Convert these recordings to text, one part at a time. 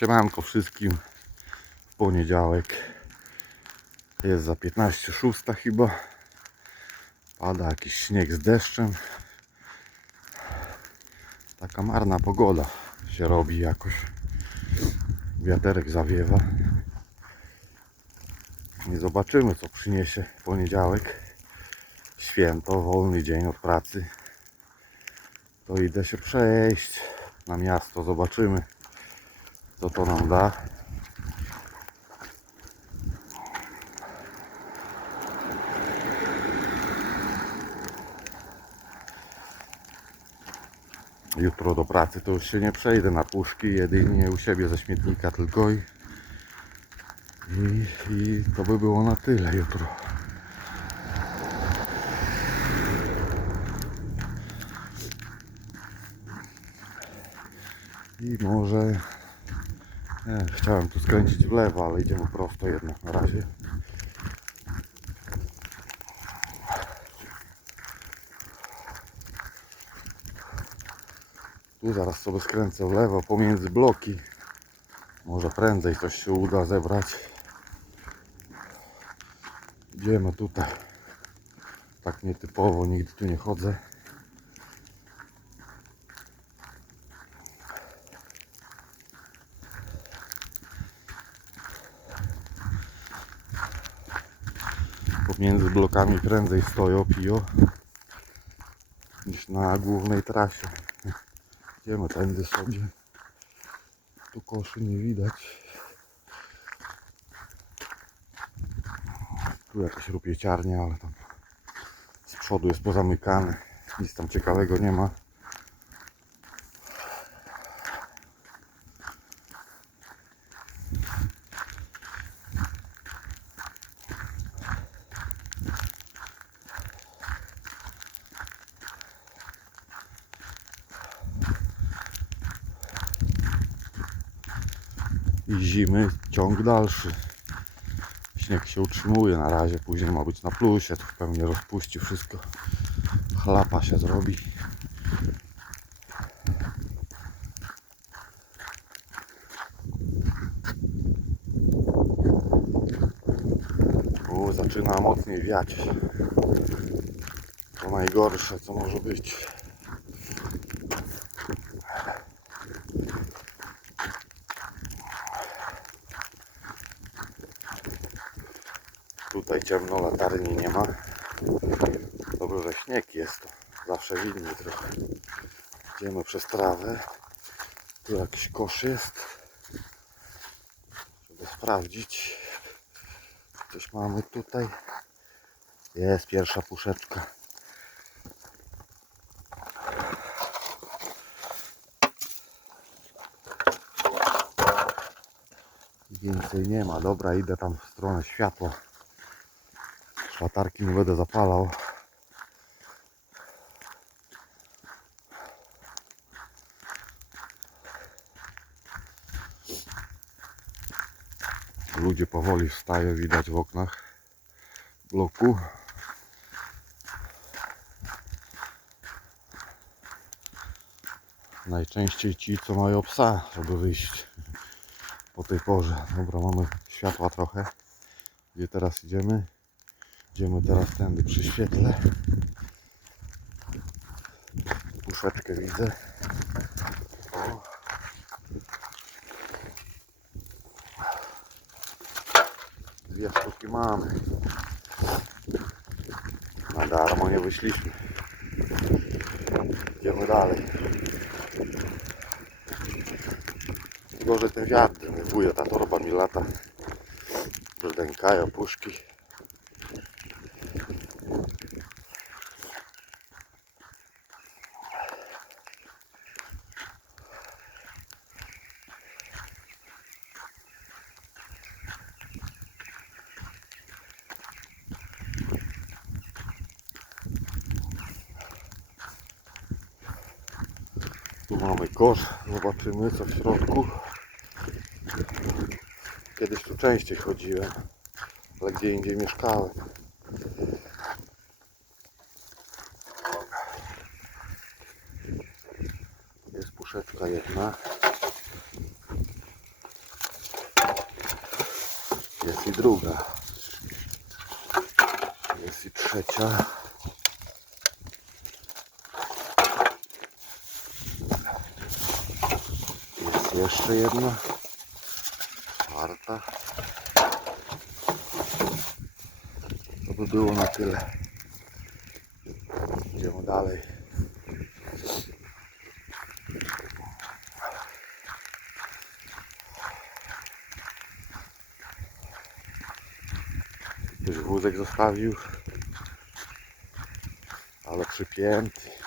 Siemanko wszystkim. W poniedziałek jest za 15.06 chyba. Pada jakiś śnieg z deszczem. Taka marna pogoda się robi jakoś. Wiaterek zawiewa. Nie zobaczymy co przyniesie poniedziałek. Święto, wolny dzień od pracy. To idę się przejść na miasto, zobaczymy co to nam da. Jutro do pracy to już się nie przejdę na puszki, jedynie u siebie ze śmietnika tylko i, i, i to by było na tyle jutro. I może chciałem tu skręcić w lewo, ale idziemy prosto jednak na razie. Tu zaraz sobie skręcę w lewo pomiędzy bloki. Może prędzej coś się uda zebrać. Idziemy tutaj. Tak nietypowo, nigdy tu nie chodzę. Pomiędzy blokami prędzej stoją, piją niż na głównej trasie. Idziemy tędy sobie. Tu koszy nie widać. Tu jakaś rupieciarnia, ale tam z przodu jest pozamykane. Nic tam ciekawego nie ma. I zimy ciąg dalszy. Śnieg się utrzymuje na razie, później ma być na plusie, to pewnie rozpuści wszystko. Chlapa się zrobi. U, zaczyna mocniej wiać. To najgorsze co może być. Tutaj ciemno, latarni nie ma. Dobrze, że śnieg jest, to zawsze widniej trochę. Idziemy przez trawę. Tu jakiś kosz jest. Żeby sprawdzić. Coś mamy tutaj. Jest pierwsza puszeczka. Więcej nie ma. Dobra, idę tam w stronę światła. Latarki nie będę zapalał. Ludzie powoli wstają, widać w oknach bloku. Najczęściej ci, co mają psa, żeby wyjść po tej porze. Dobra, mamy światła trochę. Gdzie teraz idziemy? Idziemy teraz tędy przy świetle. Puszeczkę widzę. Dwie sztuki mamy. Na darmo nie wyszliśmy. Idziemy dalej. Gorzej ten wiatr denerwuje, ta torba mi lata. Brzdękają puszki. kosz. Zobaczymy co w środku. Kiedyś tu częściej chodziłem, ale gdzie indziej mieszkałem. Jest puszeczka jedna. Jest i druga. Jest i trzecia. Jeszcze jedna. Czwarta. To by było na tyle. Idziemy dalej. Ktoś wózek zostawił. Ale przypięty.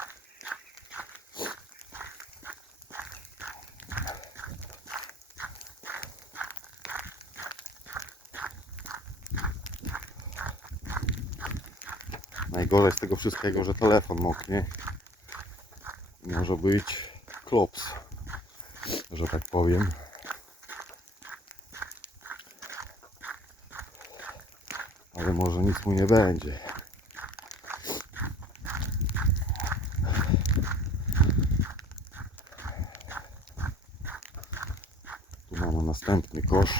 Najgorzej z tego wszystkiego, że telefon moknie. Może być klops, że tak powiem. Ale może nic mu nie będzie. Tu mamy następny kosz.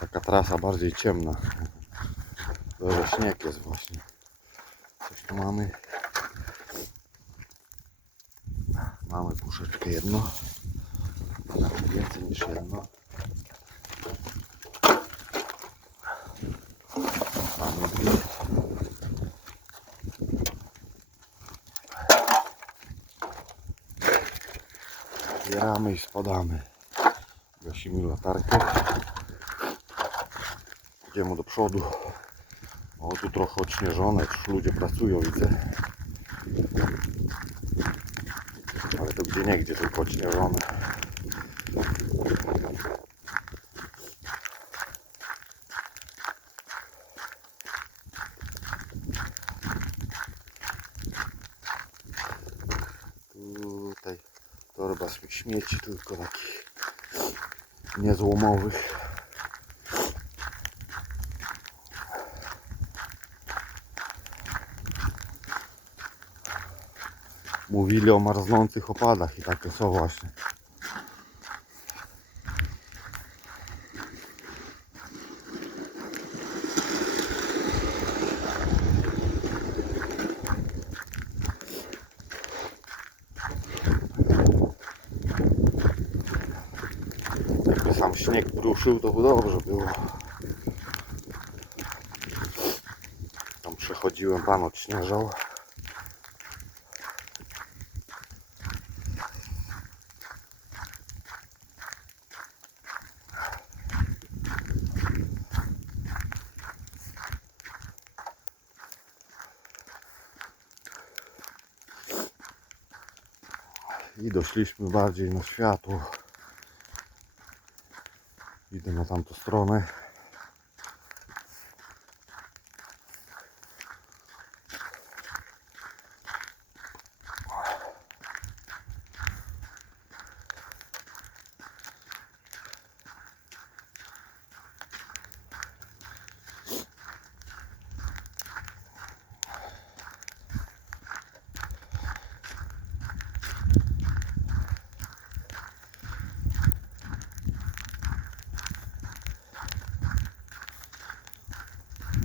Taka trasa bardziej ciemna. Dobra, śnieg jest właśnie. Coś tu mamy. Mamy puszeczkę jedno. Nawet więcej niż jedno. Mamy dwie. Zbieramy i spadamy. Gasimy latarkę. Idziemy do przodu. O, tu trochę odśnieżone, już ludzie pracują, widzę. Ale to gdzie nie, gdzie tylko odśnieżone. Tutaj torba śmieci, tylko takich niezłomowych. Mówili o marznących opadach i takie są właśnie. Jakby sam śnieg ruszył, to by dobrze było. Tam przechodziłem, pan odśnieżał. I doszliśmy bardziej na światło. Idę na tamtą stronę.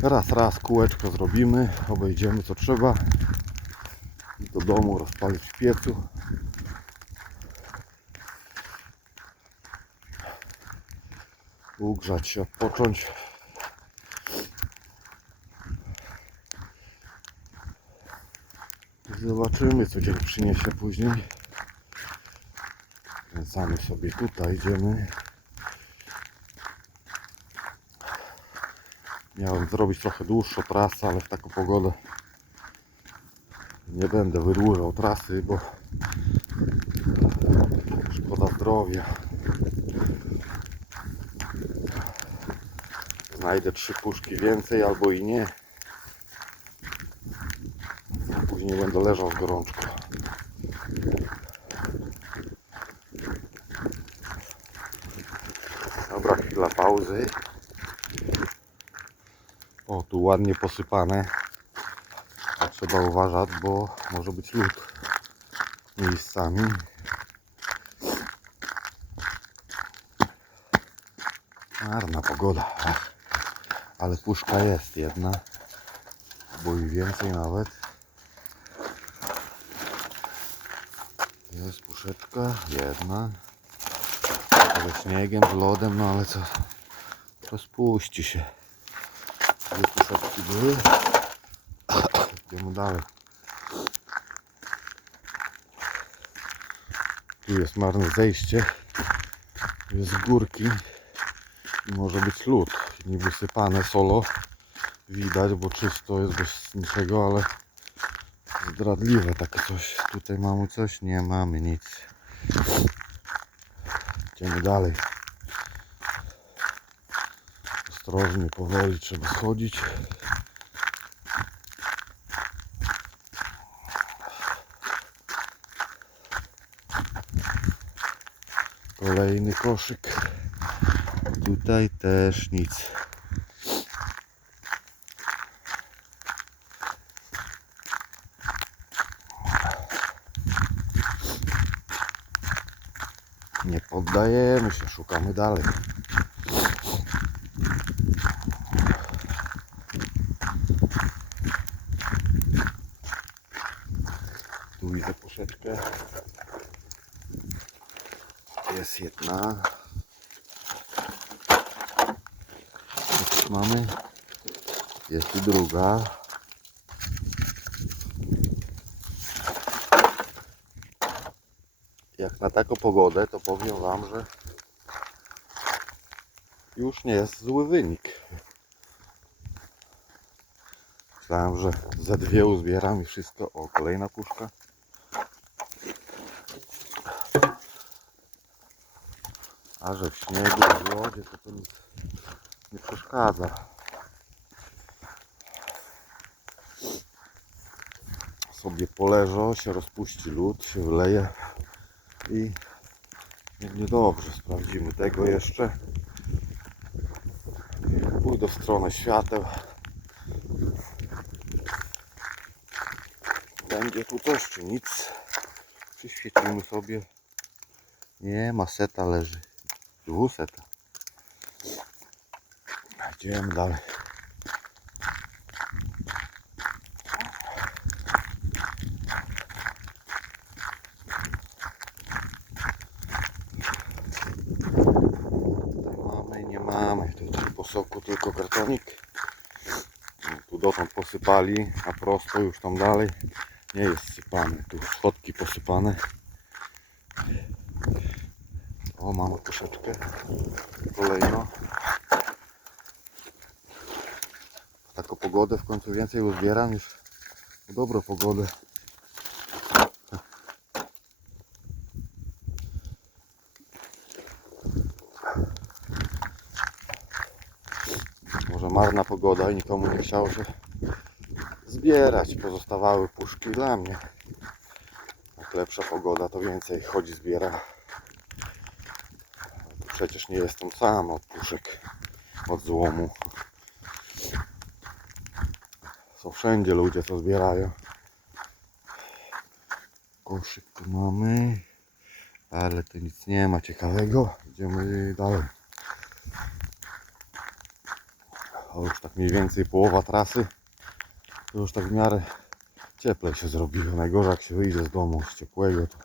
Raz, raz kółeczko zrobimy, obejdziemy co trzeba. Do domu rozpalić w piecu. Ugrzać się, odpocząć. Zobaczymy co dzień przyniesie później. Kręcamy sobie tutaj, idziemy. Miałem zrobić trochę dłuższą trasę, ale w taką pogodę nie będę wydłużał trasy, bo szkoda zdrowia. Znajdę trzy puszki więcej albo i nie. Później będę leżał w gorączku. Dobra, chwila pauzy. Tu ładnie posypane. A trzeba uważać, bo może być lód miejscami. Marna pogoda. Ale puszka jest jedna. Bo i więcej nawet. Jest puszeczka jedna. Ze śniegiem, z lodem, no ale co? Rozpuści się. Dwie puszeczki były. Idziemy dalej. Tu jest marne zejście. Tu jest górki. I może być lód. Niby sypane solo. Widać, bo czysto jest bez niczego, ale zdradliwe takie coś. Tutaj mamy coś? Nie mamy nic. Idziemy dalej. Ostrożnie, powoli trzeba schodzić. Kolejny koszyk. Tutaj też nic. Nie poddajemy się, szukamy dalej. Tu widzę puszeczkę. Jest jedna. Już mamy. Jest i druga. Jak na taką pogodę, to powiem Wam, że już nie jest zły wynik. Myślałem, że za dwie uzbieram i wszystko. O, kolejna puszka. A że w śniegu, w lodzie, to to nic nie przeszkadza. Sobie poleżą, się rozpuści lód, się wyleje i będzie dobrze. Sprawdzimy tego jeszcze. Pójdę w stronę świateł. Będzie tu też czy nic. Przyświecimy sobie. Nie ma seta leży. Dwuseta. Idziemy dalej. Tutaj mamy. Tutaj po soku tylko kartonik. Tu dotąd posypali, a prosto już tam dalej nie jest sypane. Tu schodki posypane. O, mamy puszeczkę. Kolejno. Taką pogodę w końcu więcej uzbieram niż dobrą pogodę. Marna pogoda i nikomu nie chciało się zbierać. Pozostawały puszki dla mnie. Jak lepsza pogoda, to więcej chodzi zbiera. Przecież nie jestem sam od puszek, od złomu. Są wszędzie ludzie, co zbierają. Koszyk tu mamy, ale tu nic nie ma ciekawego. Idziemy dalej. O, już tak mniej więcej połowa trasy. To już tak w miarę cieplej się zrobiło. Najgorzej jak się wyjdzie z domu z ciepłego, to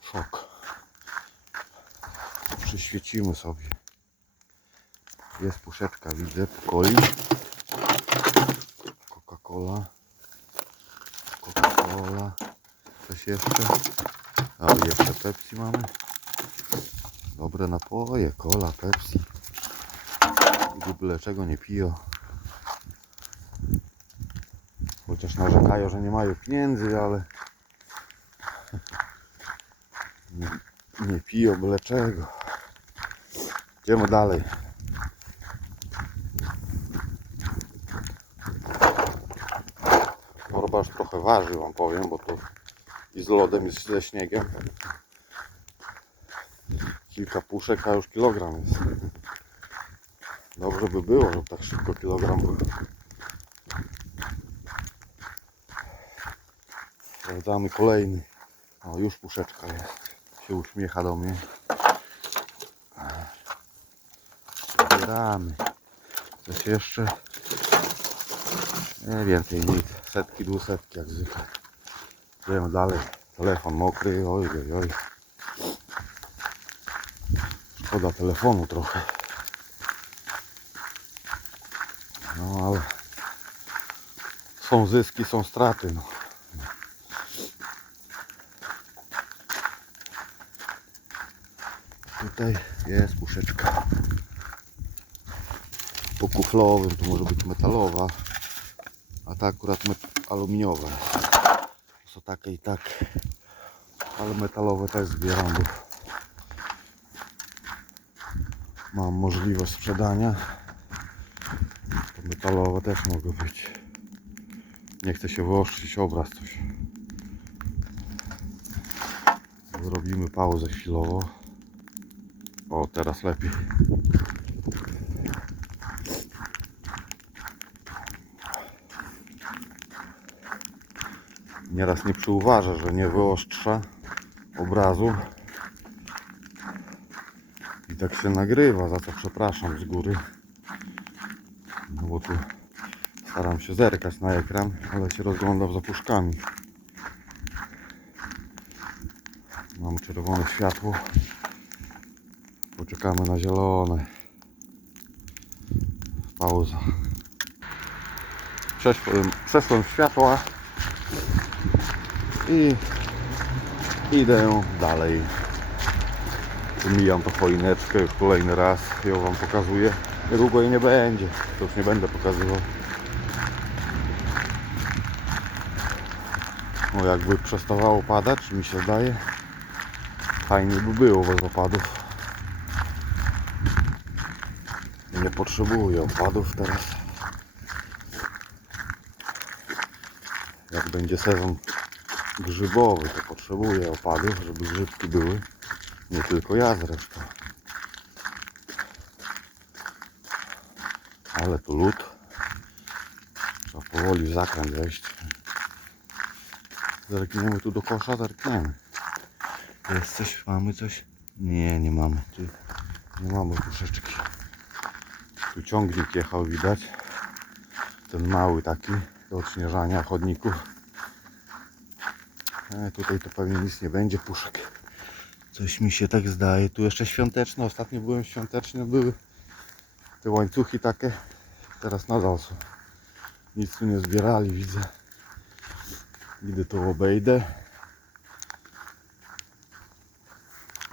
szok. Przyświecimy sobie. Jest puszeczka, widzę, pokoi. Coca-Cola. Coca-Cola. Coś jeszcze? A jeszcze Pepsi mamy. Dobre napoje, cola, Pepsi. Ludzie byle czego nie piją. Chociaż narzekają, że nie mają pieniędzy, ale nie, nie piją byle czego. Idziemy dalej. Torba już trochę waży wam powiem, bo to i z lodem i ze śniegiem. Kilka puszek, a już kilogram jest. Dobrze by było, żeby tak szybko kilogram był. Sprawdzamy kolejny. O, już puszeczka jest. Się uśmiecha do mnie. zbieramy. Coś jeszcze? Nie więcej nic. Setki, dwusetki jak zwykle. Idziemy dalej. Telefon mokry, oj, oj, oj. Szkoda telefonu trochę. No ale są zyski, są straty. No. Tutaj jest puszeczka. Po kuflowym to może być metalowa, a ta akurat aluminiowa. Są takie i tak, ale metalowe też zbieram, bo mam możliwość sprzedania. Metalowe też mogą być. Nie chcę się wyostrzyć obraz coś. Zrobimy pauzę chwilowo. O, teraz lepiej. Nieraz nie przyuważa, że nie wyostrza obrazu. I tak się nagrywa, za co przepraszam z góry. Tu staram się zerkać na ekran, ale się rozglądam za puszkami. Mam czerwone światło. Poczekamy na zielone. Pauza. Przeszłem światła i idę dalej. Mijam to choineczkę już kolejny raz. Ją wam pokazuję. Niedługo jej nie będzie. To już nie będę pokazywał. No jakby przestawało padać, mi się zdaje. Fajnie by było bez opadów. Nie potrzebuję opadów teraz. Jak będzie sezon grzybowy, to potrzebuję opadów, żeby grzybki były. Nie tylko ja zresztą. Ale tu lód. Trzeba powoli w zakręt wejść. Zerkniemy tu do kosza, zerkniemy. Jest coś, mamy coś? Nie, nie mamy. Tu nie mamy puszeczki. Tu ciągnik jechał widać. Ten mały taki do odśnieżania chodników. E, tutaj to pewnie nic nie będzie puszek. Coś mi się tak zdaje. Tu jeszcze świąteczne. Ostatnio byłem świątecznie. Były te łańcuchy takie. Teraz nadal są. Nic tu nie zbierali widzę. Idę tu obejdę.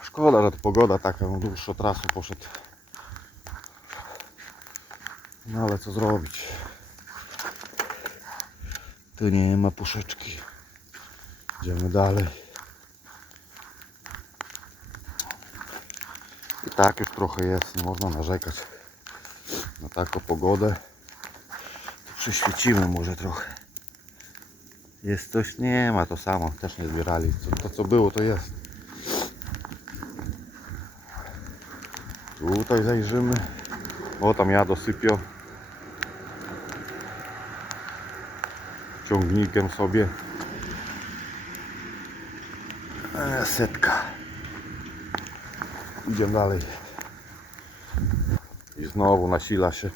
Szkoda, że to pogoda taka, no dłuższą trasą poszedł. No ale co zrobić? Tu nie ma puszeczki. Idziemy dalej. I tak już trochę jest, nie można narzekać na taką pogodę. Przeświecimy może trochę. Jest coś? Nie ma to samo, też nie zbierali. To, to co było to jest. Tutaj zajrzymy. O tam ja dosypio. Ciągnikiem sobie. E, setka. Idziemy dalej. Znowu nasila się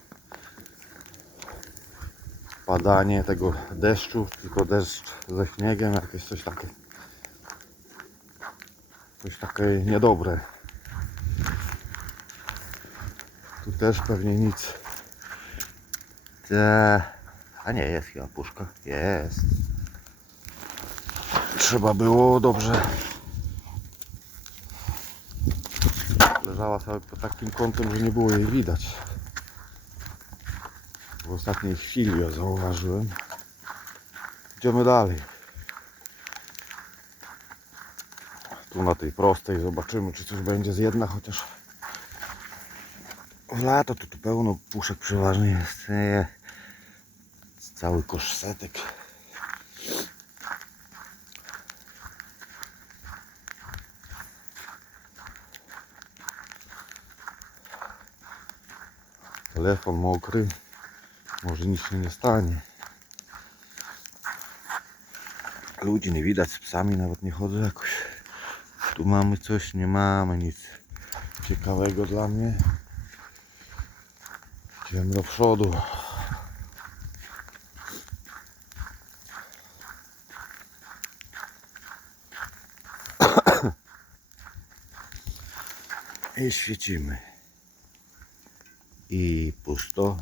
padanie tego deszczu, tylko deszcz ze śniegiem, jakieś coś takie. Coś takie niedobre. Tu też pewnie nic. Te... A nie, jest chyba puszka. Jest. Trzeba było dobrze. Leżała sobie pod takim kątem, że nie było jej widać. W ostatniej chwili ją zauważyłem. Idziemy dalej. Tu na tej prostej zobaczymy, czy coś będzie z jedna, chociaż w lato to tu pełno puszek przeważnie jest. Cały kosz setek. Telefon mokry. Może nic się nie stanie. Ludzi nie widać, z psami nawet nie chodzę jakoś. Tu mamy coś, nie mamy nic ciekawego dla mnie. Idziemy do przodu. I świecimy. I pusto.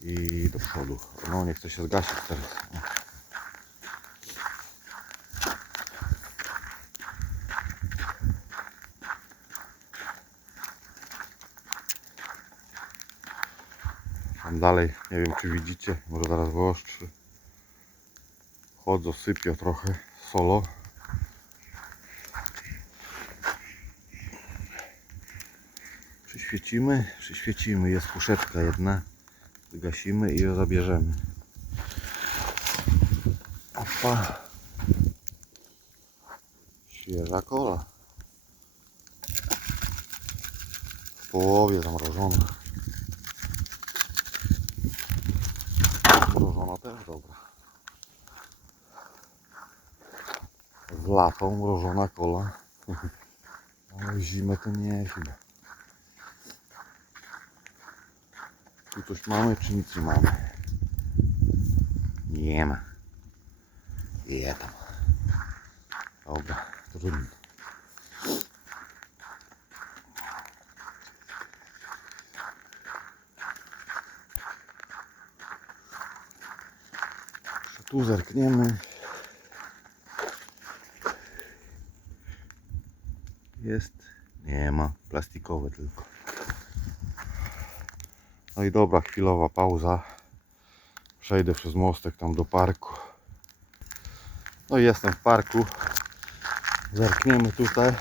I do przodu. No nie chce się zgasić teraz. Tam dalej, nie wiem czy widzicie, może zaraz wyostrzy. Chodzą, sypio trochę solo. Przyświecimy, przyświecimy, jest puszeczka jedna. Zgasimy i ją zabierzemy. Opa. Świeża kola. W połowie zamrożona. Mrożona też dobra. Z latą mrożona kola. Ale zimę to nie chyba. Tu coś mamy czy nic nie mamy? Nie ma. Je tam. Dobra, trudno. Tu zerkniemy. Jest? Nie ma. Plastikowe tylko. No i dobra, chwilowa pauza. Przejdę przez mostek tam do parku. No i jestem w parku. Zerkniemy tutaj.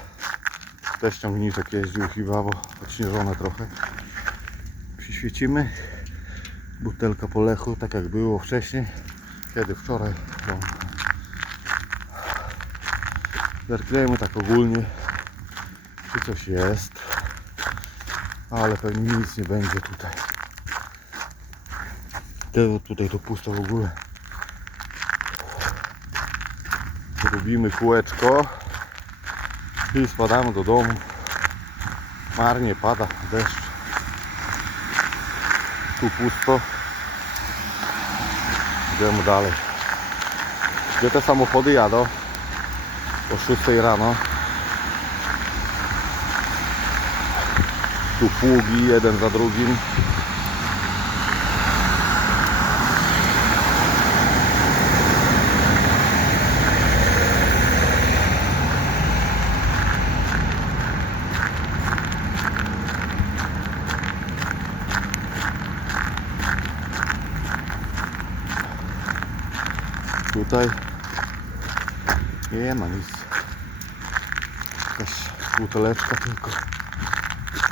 Też ciągniczek jeździł chyba, bo odśnieżone trochę. Przyświecimy. Butelka po lechu, tak jak było wcześniej. Kiedy? Wczoraj. No. Zerkniemy tak ogólnie, czy coś jest. Ale pewnie nic nie będzie tutaj. To, tutaj to pusto w ogóle. Robimy kółeczko i spadamy do domu. Marnie pada deszcz. Tu pusto. Idziemy dalej. Gdzie te samochody jadą? O 6 rano. Tu pługi jeden za drugim. Tutaj nie ma nic. Jakaś buteleczka tylko.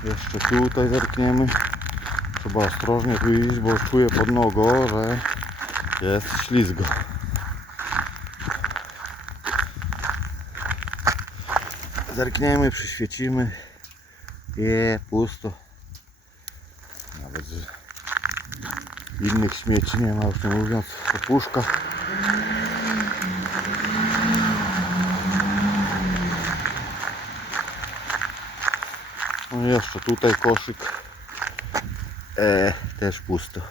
Jeszcze tutaj zerkniemy. Trzeba ostrożnie tu iść, bo czuję pod nogą, że jest ślizgo. Zerkniemy, przyświecimy. Je, pusto. Nawet że innych śmieci nie ma, już nie mówiąc o puszkach. Jeszcze tutaj koszyk. E, też pusto.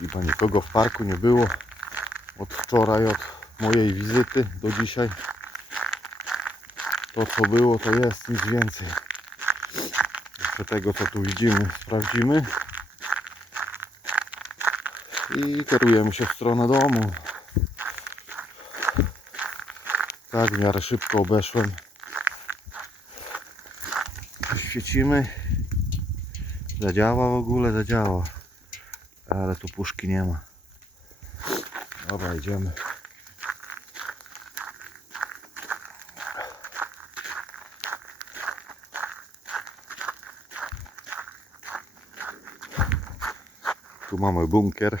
Chyba nikogo w parku nie było od wczoraj, od mojej wizyty do dzisiaj. To co było, to jest, nic więcej. Jeszcze tego co tu widzimy, sprawdzimy. I kierujemy się w stronę domu. Tak, w miarę szybko obeszłem świecimy. Zadziała w ogóle, zadziała. Ale tu puszki nie ma. Dobra, idziemy. Tu mamy bunkier.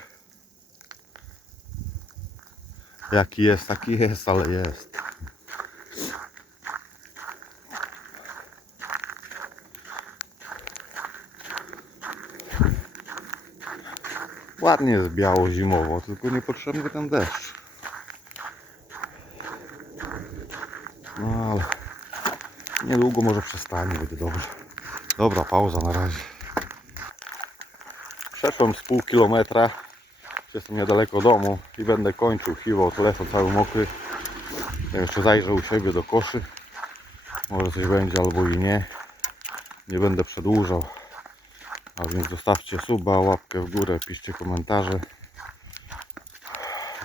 Jaki jest, taki jest, ale jest. Ładnie jest biało zimowo, tylko niepotrzebny ten deszcz. No ale niedługo może przestanie, będzie dobrze. Dobra, pauza na razie. Przeszłem z pół kilometra. Jestem niedaleko domu i będę kończył. Chiwał telefon cały mokry. Jeszcze zajrzę u siebie do koszy. Może coś będzie albo i nie. Nie będę przedłużał. A więc zostawcie suba, łapkę w górę, piszcie komentarze.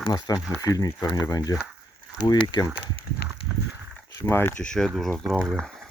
Następny filmik pewnie będzie w weekend. Trzymajcie się, dużo zdrowia.